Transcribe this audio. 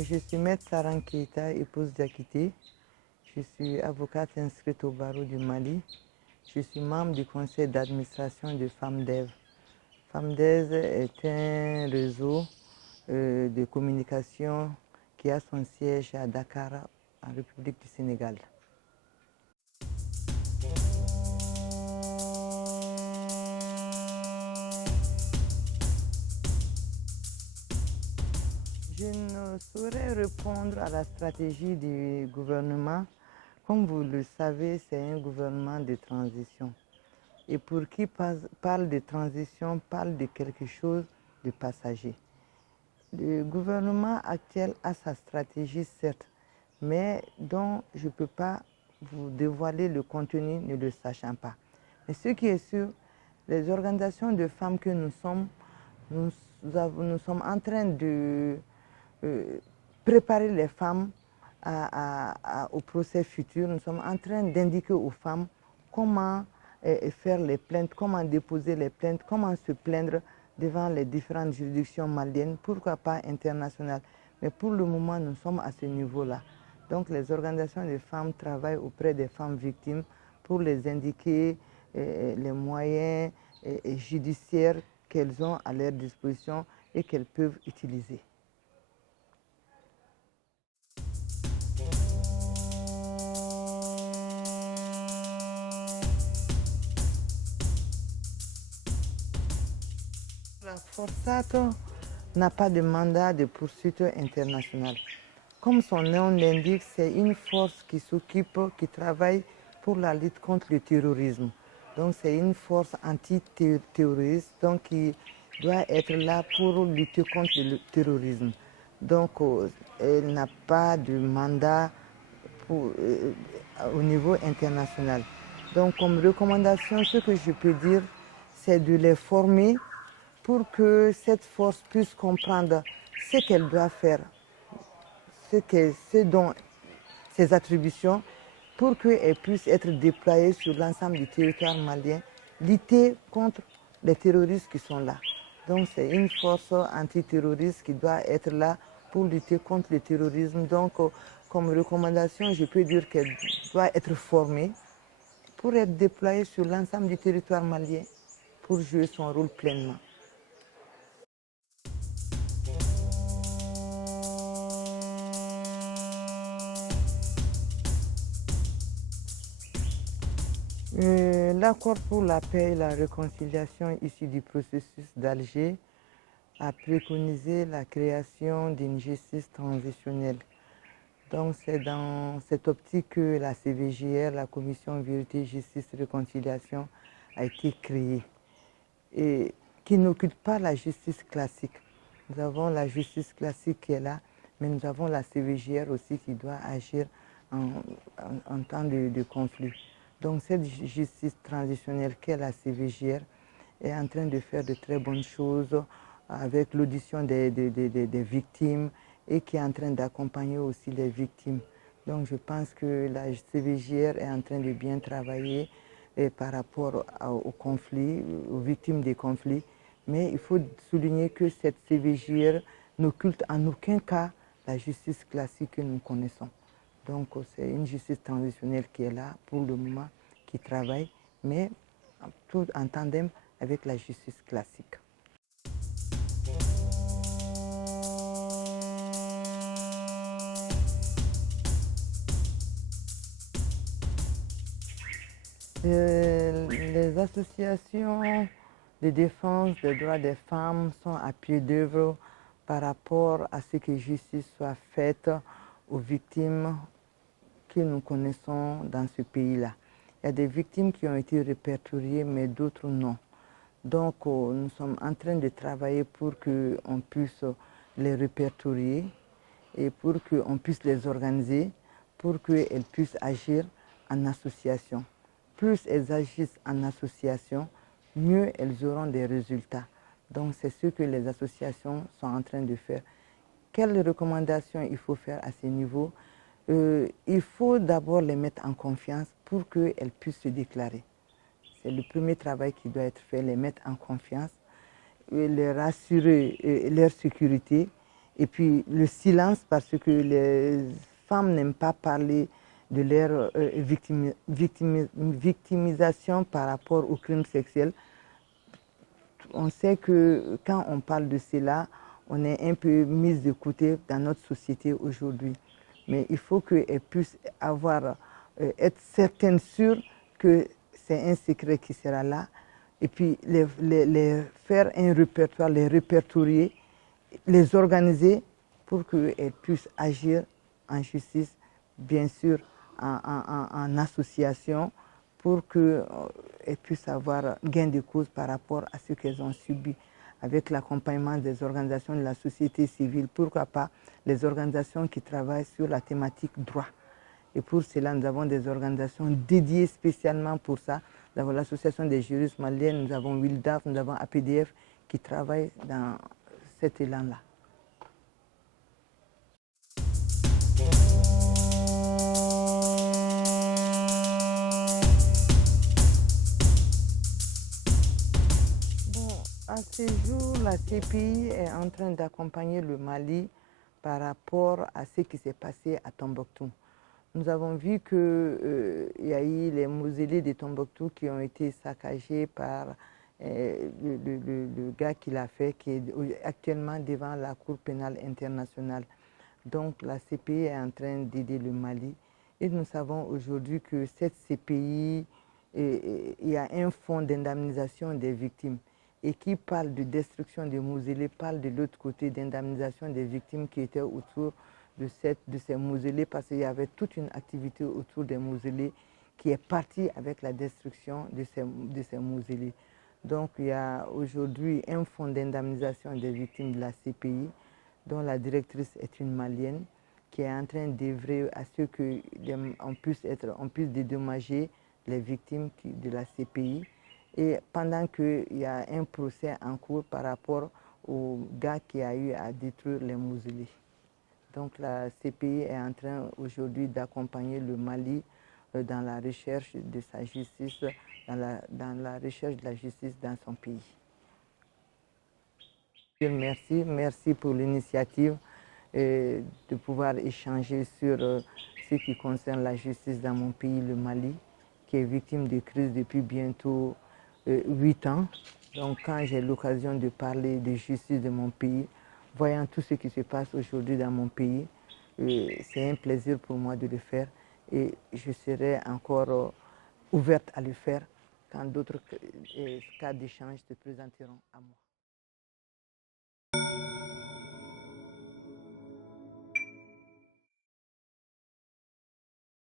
Je suis Maître Saran Keita, épouse d'Akité. Je suis avocate inscrite au barreau du Mali. Je suis membre du conseil d'administration de FAMDEV. FAMDEV est un réseau de communication qui a son siège à Dakar, en République du Sénégal. Je ne saurais répondre à la stratégie du gouvernement. Comme vous le savez, c'est un gouvernement de transition. Et pour qui parle de transition, parle de quelque chose de passager. Le gouvernement actuel a sa stratégie, certes, mais dont je ne peux pas vous dévoiler le contenu ne le sachant pas. Mais ce qui est sûr, les organisations de femmes que nous sommes, nous sommes en train de préparer les femmes au procès futur. Nous sommes en train d'indiquer aux femmes comment faire les plaintes, comment déposer les plaintes, comment se plaindre devant les différentes juridictions maliennes, pourquoi pas internationales. Mais pour le moment, nous sommes à ce niveau-là. Donc les organisations de femmes travaillent auprès des femmes victimes pour les indiquer les moyens judiciaires qu'elles ont à leur disposition et qu'elles peuvent utiliser. La Forzato n'a pas de mandat de poursuite internationale. Comme son nom l'indique, c'est une force qui s'occupe, qui travaille pour la lutte contre le terrorisme. Donc c'est une force antiterroriste donc qui doit être là pour lutter contre le terrorisme. Donc elle n'a pas de mandat au niveau international. Donc comme recommandation, ce que je peux dire, c'est de les former pour que cette force puisse comprendre ce qu'elle doit faire, ce dont ses attributions, pour qu'elle puisse être déployée sur l'ensemble du territoire malien, lutter contre les terroristes qui sont là. Donc c'est une force antiterroriste qui doit être là pour lutter contre le terrorisme. Donc comme recommandation, je peux dire qu'elle doit être formée pour être déployée sur l'ensemble du territoire malien pour jouer son rôle pleinement. L'accord pour la paix et la réconciliation issu du processus d'Alger a préconisé la création d'une justice transitionnelle. Donc c'est dans cette optique que la CVJR, la Commission Vérité, Justice, Réconciliation, a été créée et qui n'occupe pas la justice classique. Nous avons la justice classique qui est là, mais nous avons la CVJR aussi qui doit agir en temps de conflit. Donc cette justice transitionnelle qu'est la CVJR est en train de faire de très bonnes choses avec l'audition des victimes et qui est en train d'accompagner aussi les victimes. Donc je pense que la CVJR est en train de bien travailler par rapport aux conflits, aux victimes des conflits. Mais il faut souligner que cette CVJR n'occulte en aucun cas la justice classique que nous connaissons. Donc c'est une justice transitionnelle qui est là pour le moment, qui travaille, mais tout en tandem avec la justice classique. Les associations de défense des droits des femmes sont à pied d'œuvre par rapport à ce que justice soit faite aux victimes que nous connaissons dans ce pays-là. Il y a des victimes qui ont été répertoriées, mais d'autres non. Donc, nous sommes en train de travailler pour qu'on puisse les répertorier et pour qu'on puisse les organiser, pour qu'elles puissent agir en association. Plus elles agissent en association, mieux elles auront des résultats. Donc, c'est ce que les associations sont en train de faire. Quelles recommandations il faut faire à ce niveau? Il faut d'abord les mettre en confiance pour qu'elles puissent se déclarer. C'est le premier travail qui doit être fait, les mettre en confiance, les rassurer leur sécurité Et puis le silence, parce que les femmes n'aiment pas parler de leur victimisation par rapport aux crimes sexuels. On sait que quand on parle de cela, on est un peu mis de côté dans notre société aujourd'hui. Mais il faut qu'elles puissent être certaines, sûres que c'est un secret qui sera là. Et puis les faire un répertoire, les répertorier, les organiser pour qu'elles puissent agir en justice, bien sûr en association, pour qu'elles puissent avoir gain de cause par rapport à ce qu'elles ont subi, avec l'accompagnement des organisations de la société civile, pourquoi pas les organisations qui travaillent sur la thématique droit. Et pour cela, nous avons des organisations dédiées spécialement pour ça. Nous avons l'Association des juristes maliens, nous avons WILDAF, nous avons APDF qui travaillent dans cet élan-là. À ce jour, la CPI est en train d'accompagner le Mali par rapport à ce qui s'est passé à Tombouctou. Nous avons vu qu'il y a eu les mausolées de Tombouctou qui ont été saccagés par le gars qui l'a fait, qui est actuellement devant la Cour pénale internationale. Donc la CPI est en train d'aider le Mali. Et nous savons aujourd'hui que cette CPI, il y a un fonds d'indemnisation des victimes. Et qui parle de destruction des mausolées, parle de l'autre côté d'indemnisation des victimes qui étaient autour de ces mausolées, parce qu'il y avait toute une activité autour des mausolées qui est partie avec la destruction de ces mausolées. Donc il y a aujourd'hui un fonds d'indemnisation des victimes de la CPI, dont la directrice est une Malienne, qui est en train d'œuvrer à ce qu'on puisse dédommager les victimes de la CPI. Et pendant qu'il y a un procès en cours par rapport au gars qui a eu à détruire les mausolées. Donc la CPI est en train aujourd'hui d'accompagner le Mali dans la recherche de sa justice, dans la recherche de la justice dans son pays. Merci pour l'initiative de pouvoir échanger sur ce qui concerne la justice dans mon pays, le Mali, qui est victime de crise depuis bientôt 8 ans. Donc quand j'ai l'occasion de parler de justice de mon pays, voyant tout ce qui se passe aujourd'hui dans mon pays, c'est un plaisir pour moi de le faire et je serai encore ouverte à le faire quand d'autres cas d'échange se présenteront à moi.